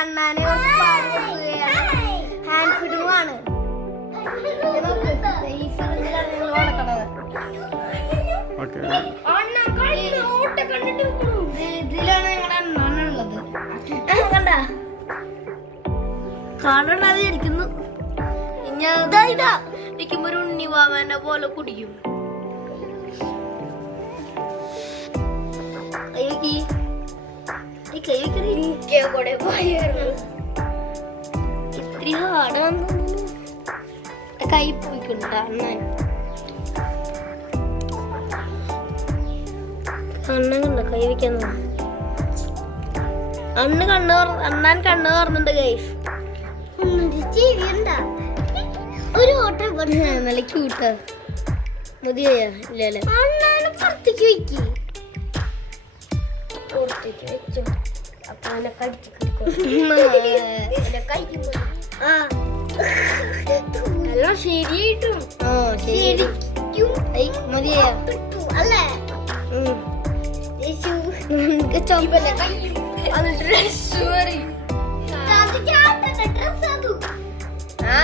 അണ്ണാനെ കുറച്ച് പാല് കൊടുക്കുകയാണ്. ഹാൻഡ് ഫീഡിംഗ് ആണ്. ഇതിലാണ് ഞങ്ങളുടെ അണ്ണാനുള്ളത്. കണ്ട കാണാതെ ഇരിക്കുന്നു. ഇതാ ഇരിക്കുമ്പോ ഒരു ഉണ്ണിവാവനെ പോലെ കുടിക്കും. ഇത്തിരി ഹാർഡാന്ന് കൈ പോയിക്കൊണ്ട അണ്ണൻ. അണ്ണൻ കണ്ട കൈ വെക്കാൻ അണ്ണാൻ കണ്ണ് തുറന്നുണ്ട് ഗൈസ്. ഒരു ഓട്ടം നല്ല ക്യൂട്ടാ. മതിയായ ഇല്ലല്ലേ അണ്ണാനെ പുറത്തേക്ക് വെക്കി. പുറത്തേക്ക് വെച്ചോ. അപ്പൊ അവനെ കടിച്ചു എല്ലാം ശരിയായിട്ടും മതിയായ അല്ലേ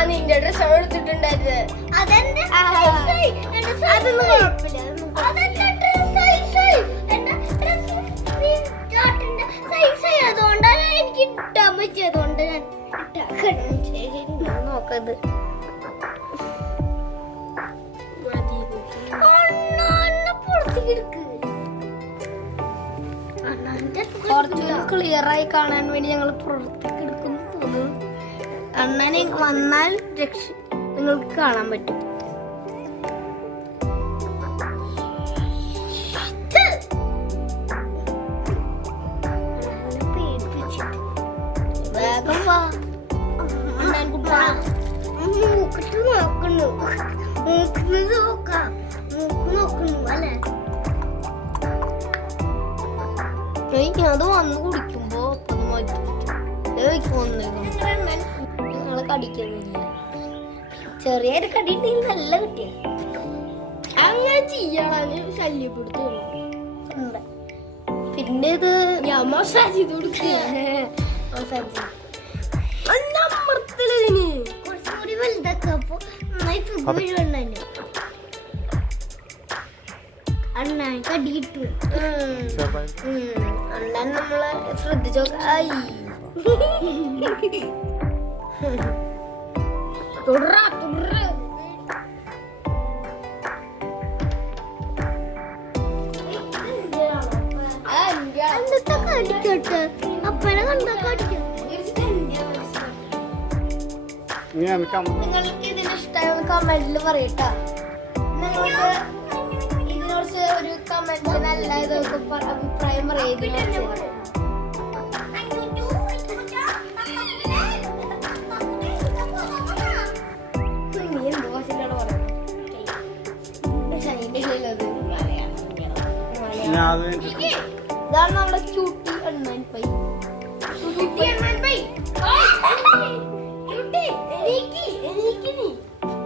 നിന്റെ ഡ്രസ് എടുത്തിട്ടുണ്ടായിരുന്നത് അതുകൊണ്ടാണ് എനിക്ക് ഇട്ടാൻ പറ്റിയതുകൊണ്ട് ഞാൻ നോക്കത്. കുറച്ചുകൂടി ക്ലിയർ ആയി കാണാൻ വേണ്ടി ഞങ്ങൾ പുറത്തേക്ക് എടുക്കുന്നു തോന്നുന്നു. അണ്ണനെ വന്നാൽ നിങ്ങൾക്ക് കാണാൻ പറ്റും. വേഗം വാ അണ്ണൻ കുട്ടാ. മൂക്കിട്ട് നോക്കുന്നു. മൂക്കുന്നത് നോക്കാം. മൂക്ക് നോക്കുന്നു അല്ലേ. അത് വന്ന് കുടിക്കുമ്പോ ഞങ്ങളെ കടിക്കുന്നില്ല. ചെറിയൊരു കടി ഉണ്ടെങ്കിൽ നല്ല കുട്ടിയ. അങ്ങനെ ചെയ്യാൻ ശല്യപ്പെടുത്തുള്ളൂ. പിന്നെ ഇത് ഞാൻ മസാജ് ചെയ്ത് കൊടുക്കുക. അമർത്തലിന് കുറച്ചുകൂടി വലുതൊക്കെ അപ്പൊ അണ്ണാൻ കടിയിട്ടു. അണ്ണൻ നമ്മളെ ശ്രദ്ധിച്ചോ. എന്തൊക്കെ കടിക്കട്ടെ അപ്പനെ കണ്ടാ കടിക്കും. നിങ്ങൾക്ക് ഇതിന് ഇഷ്ടമായ കമന്റിൽ പറയട്ടാ. നിങ്ങൾക്ക് ഇതിനോട് ഒരു കമന്റ് നല്ല ഇതൊക്കെ അഭിപ്രായം പറയുന്നത്. ഇതാണ് നമ്മുടെ ക്യൂട്ടി അണ്ണാൻ പൈ.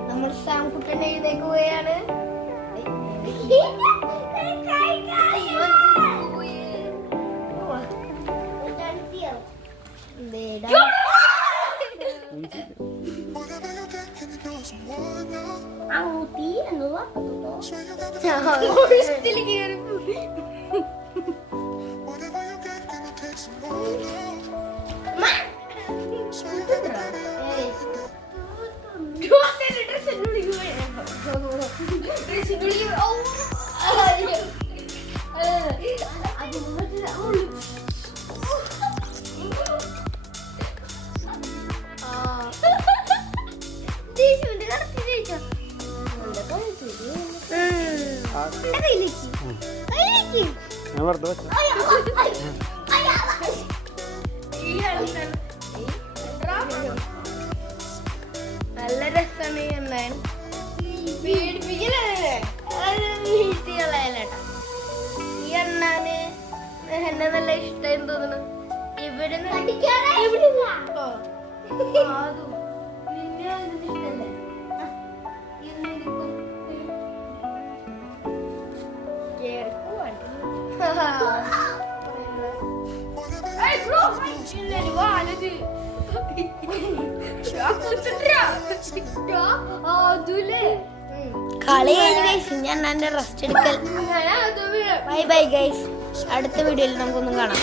നമ്മൾ സാംകുട്ടന്റെ ഇതിലേക്ക് പോയാണ്. നല്ല രസാണ് എന്നാൻ പീഡിപ്പിക്കലേ. ഈ അണ്ണാന് എന്നെ നല്ല ഇഷ്ടമായി തോന്നുന്നു. ഇവിടെ Hey, bro! കളി കഴിഞ്ഞ് ഗൈസ് ഞാൻ എന്റെ റെസ്റ്റ് എടുക്കൽ. ബൈ ബൈ ഗൈസ്, അടുത്ത വീഡിയോയിൽ നമുക്കൊന്നും കാണാം.